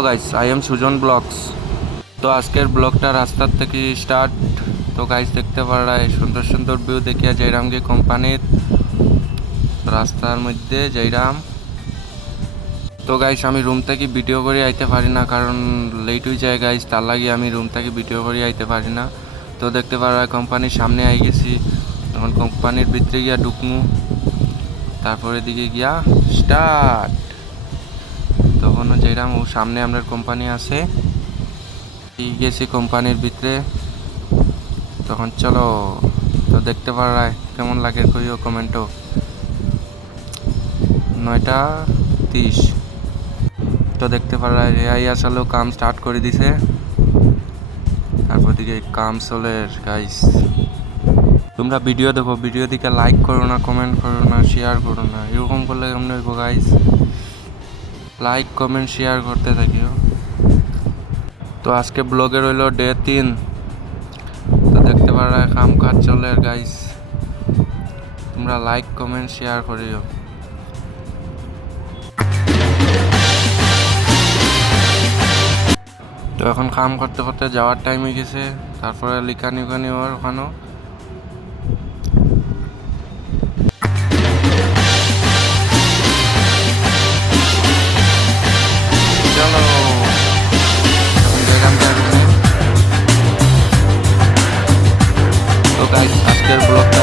Hello guys, I am Sujan blogs. তো আজকের ব্লগটা রাস্তার থেকে স্টার্ট। তো গাইস দেখতে পারায় সুন্দর সুন্দর ভিউ দেখিয়া যাইরাম গে কোম্পানির রাস্তার মধ্যে যাইরাম। তো গাইস আমি রুম থেকে ভিডিও করে আইতে পারি না, কারণ লেট হয়ে যায় গাইস, তার লাগে আমি রুম থেকে ভিডিও করে আইতে পারি না। তো দেখতে পারায় কোম্পানির সামনে আই গেছি, তখন কোম্পানির ভিতরে গিয়া ঢুকমু, তারপরে দিকে গিয়া স্টার্ট। তখন যাইরাম ও সামনে আমরা কোম্পানি আছে, গেছি কোম্পানির ভিতরে। তখন চলো, তো দেখতে পারায় কেমন লাগে কইও কমেন্টও। 9:30। তো দেখতে পারায় রেয়াই আসলেও কাম স্টার্ট করে দিছে। তারপর দিকে কাম চলে গাইস। তোমরা ভিডিও দেখো, ভিডিও দিকে লাইক করো না, কমেন্ট করো না, শেয়ার করো না। এরকম করলে কেমন হইব গাইস? লাইক কমেন্ট শেয়ার করতে থাকিও। তো আজকে ব্লগে রইল ডে 3। তো দেখতে পারা কাম কাজ চলে গাইস, তোমরা লাইক কমেন্ট শেয়ার করিও। তো এখন কাম করতে করতে যাওয়ার টাইম হয়ে গেছে, তারপরে লিখানি উখানি ওর ওখানেও। চলো এখন যাইলাম তো গাইস আজকের ব্লগটা